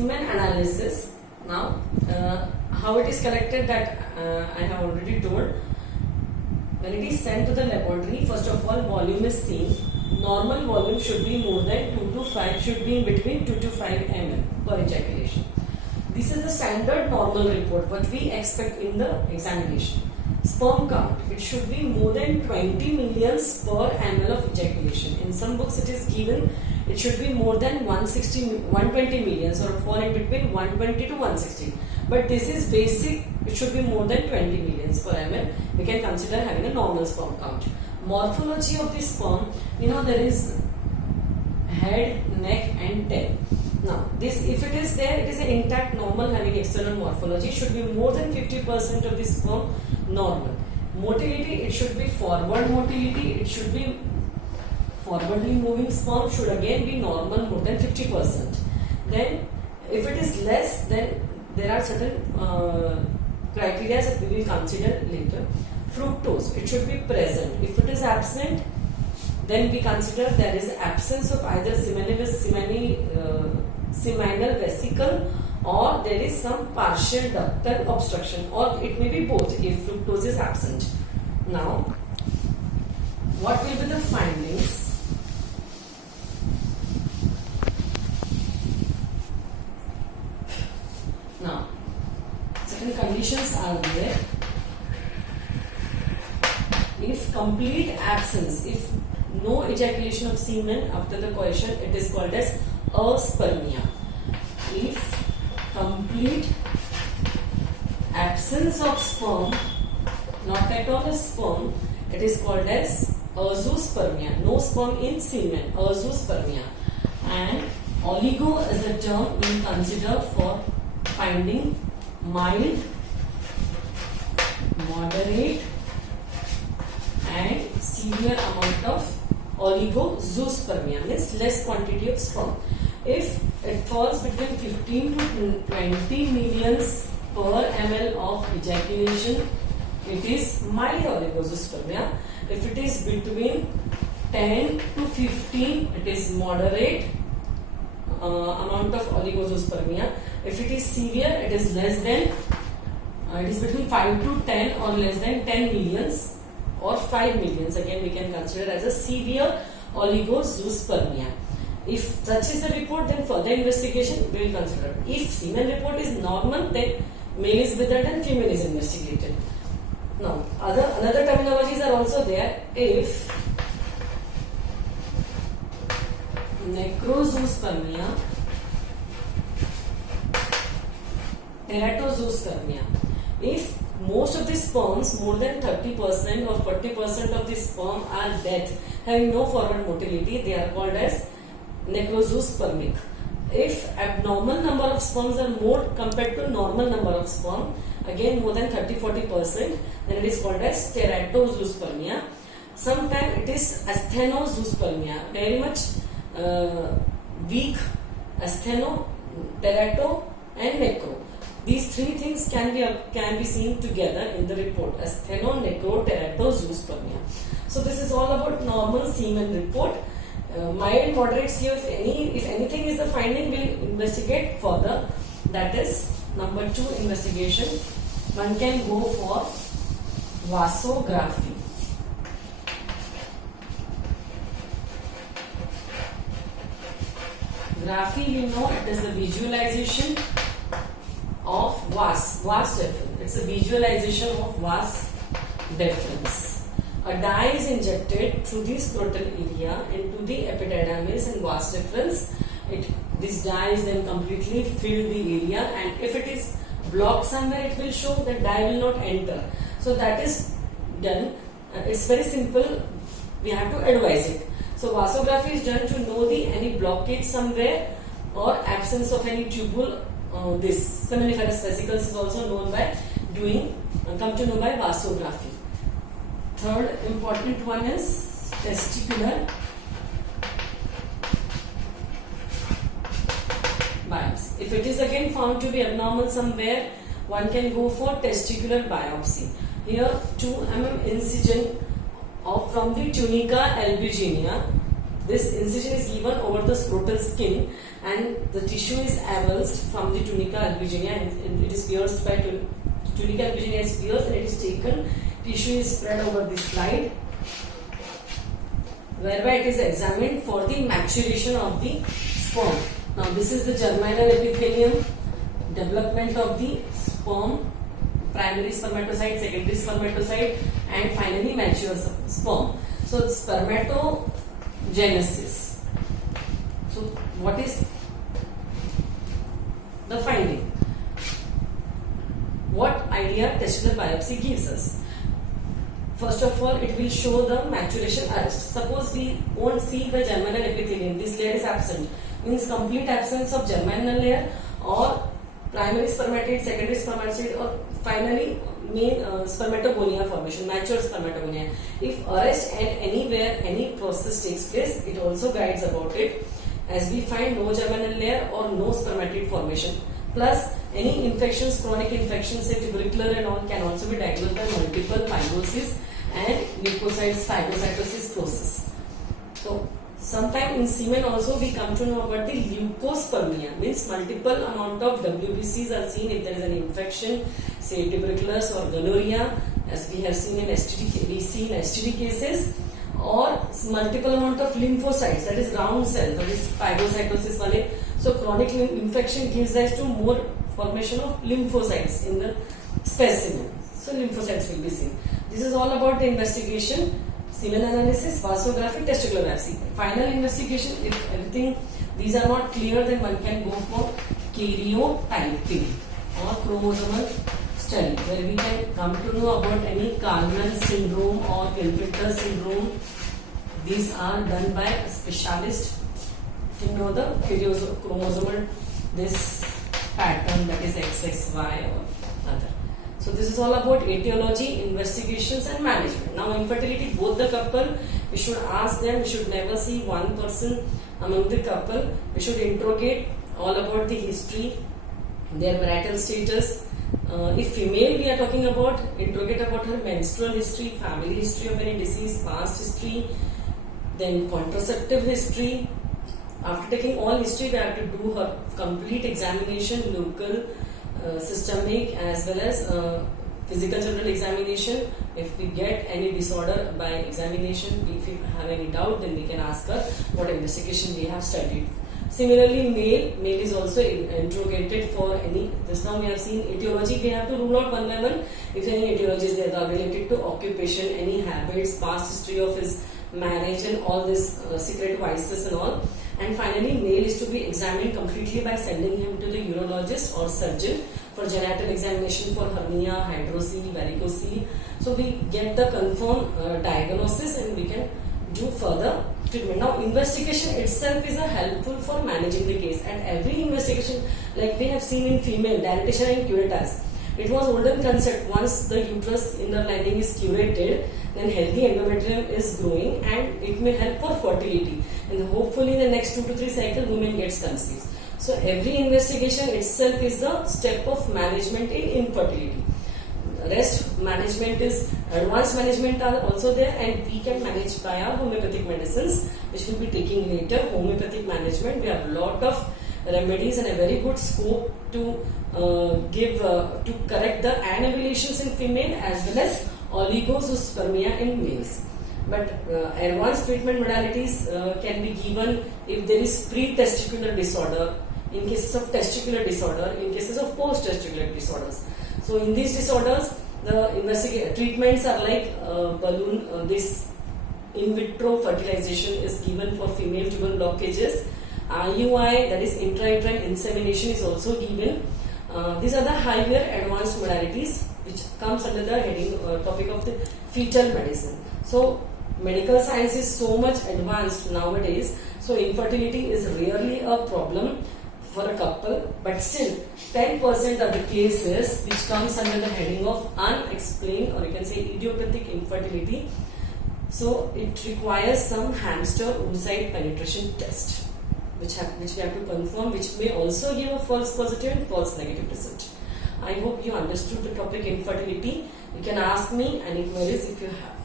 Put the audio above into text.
semen analysis. Now, how it is collected, that I have already told. When it is sent to the laboratory, first of all, volume is seen. Normal volume should be more than 2 to 5, should be in between 2 to 5 ml per ejaculation. This is the standard normal report, what we expect in the examination. Sperm count, it should be more than 20 millions per ml of ejaculation. In some books it is given it should be more than 120 millions, or fall in between 120 to 160. But this is basic, it should be more than 20 millions per ml. We can consider having a normal sperm count. Morphology of the sperm, there is head, neck and tail. Now, this, if it is there, it is an intact normal having external morphology, should be more than 50% of the sperm normal. Motility, it should be forward motility, it should be forwardly moving sperm, should again be normal more than 50%. Then, if it is less, then there are certain criteria that we will consider later. Fructose, it should be present. If it is absent, then we consider there is absence of either seminal vesicle, or there is some partial ductal obstruction, or it may be both if fructose is absent. Now, what will be the findings? Now, certain conditions are there. If complete absence, if no ejaculation of semen after the coition, it is called as aspermia. If complete absence of sperm, not at all a sperm, it is called as azoospermia. No sperm in semen, azoospermia. And oligo is a term we consider for finding mild, moderate and severe amount of oligozoospermia, means less quantity of sperm. If it falls between 15 to 20 millions per ml of ejaculation, it is mild oligozoospermia. If it is between 10 to 15, it is moderate amount of oligozoospermia. If it is severe, it is less than, it is between 5 to 10 or less than 10 millions or 5 millions. Again, we can consider as a severe oligozoospermia. If such is the report, then further investigation we will consider. If semen report is normal, then male is withheld and female is investigated. Now, another terminologies are also there. If necrozoospermia, teratozoospermia. If most of the sperms, more than 30% or 40% of the sperm are dead, having no forward motility, they are called as necrozoospermic. If abnormal number of sperms are more compared to normal number of sperm, again more than 30-40%, then it is called as teratozoospermia. Sometimes it is asthenozoospermia, very much weak, astheno, terato and necro. These three things can be seen together in the report as astheno, necro, teratozoospermia. So this is all about normal semen report. Mild, moderate, severe, if anything is the finding, we'll investigate further. That is number 2 investigation. One can go for vasography. Graphy, it is the visualization of vas deferens. It's a visualization of vas deferens. A dye is injected through the scrotal area into the epididymis and vas deferens. This dye is then completely filled the area, and if it is blocked somewhere, it will show that dye will not enter. So that is done. It's very simple. We have to advise it. So vasography is done to know any blockage somewhere or absence of any tubule. This seminiferous vesicles is also known by come to know by vasography. Third important one is testicular biopsy. If it is again found to be abnormal somewhere, one can go for testicular biopsy. Here 2 mm incision from the tunica albuginea This incision is given over the scrotal skin, and the tissue is avulsed from the tunica albuginea, and it is pierced by tunica albuginea is pierced, and it is taken. Tissue is spread over the slide, whereby it is examined for the maturation of the sperm. Now this is the germinal epithelium, development of the sperm, primary spermatocyte, secondary spermatocyte, and finally mature sperm. So spermatogenesis. So what is the finding? What idea testicular biopsy gives us? First of all, it will show the maturation arrest. Suppose we won't see the germinal epithelium, this layer is absent, means complete absence of germinal layer or primary spermatid, secondary spermatid, or finally main spermatogonia formation, mature spermatogonia. If arrest at anywhere, any process takes place, it also guides about it, as we find no germinal layer or no spermatid formation. Plus, any infections, chronic infections, say tubercular and all, can also be diagnosed by multiple fibrosis and leukocytes phagocytosis process. So, sometime in semen also we come to know about the leukospermia, means multiple amount of WBCs are seen if there is an infection, say tuberculosis or gonorrhea, as we have seen in STD cases, or multiple amount of lymphocytes, that is round cells, that is phagocytosis wale. So chronic infection gives rise to more formation of lymphocytes in the specimen. So lymphocytes will be seen. This is all about the investigation. Semen analysis, vasography, testicular biopsy. Final investigation, if everything, these are not clear, then one can go for karyotyping or chromosomal study, where we can come to know about any Kallmann syndrome or Klinefelter syndrome. These are done by a specialist to know the chromosomal, this pattern, that is XXY or other. So this is all about etiology, investigations and management. Now infertility, both the couple, we should ask them, we should never see one person among the couple. We should interrogate all about the history, their marital status. If female we are talking about, interrogate about her menstrual history, family history of any disease, past history, then contraceptive history. After taking all history, we have to do her complete examination, local, systemic, as well as physical general examination. If we get any disorder by examination, if we have any doubt, then we can ask her what investigation we have studied. Similarly, male is also interrogated for any, just now we have seen etiology, we have to rule out one by one if any etiologies there are related to occupation, any habits, past history of his marriage and all this secret vices and all. And finally, male is to be examined completely by sending him to the urologist or surgeon for genital examination for hernia, hydrocele, varicocele. So we get the confirmed diagnosis and we can do further treatment. Now investigation itself is helpful for managing the case, and every investigation, like we have seen in female, dilatation and curettage, it was olden concept. Once the uterus inner lining is curated, then healthy endometrium is growing and it may help for fertility, and hopefully in the next 2 to 3 cycles woman gets conceived. So every investigation itself is a step of management in infertility. Rest management is, advanced management are also there, and we can manage by our homeopathic medicines, which we'll be taking later. Homeopathic management, we have a lot of remedies and a very good scope to to correct the anovulations in female as well as oligozoospermia in males. But advanced treatment modalities can be given if there is pre-testicular disorder, in cases of testicular disorder, in cases of post-testicular disorders. So in these disorders, the treatments are like balloon, this in vitro fertilization is given for female tubal blockages. IUI, that is intrauterine insemination, is also given. These are the higher advanced modalities which comes under the heading topic of the fetal medicine. So medical science is so much advanced nowadays, so infertility is rarely a problem for a couple, but still 10% of the cases which comes under the heading of unexplained, or you can say idiopathic infertility. So it requires some hamster oocyte penetration test, which we have to confirm, which may also give a false positive and false negative result. I hope you understood the topic infertility. You can ask me any queries if you have.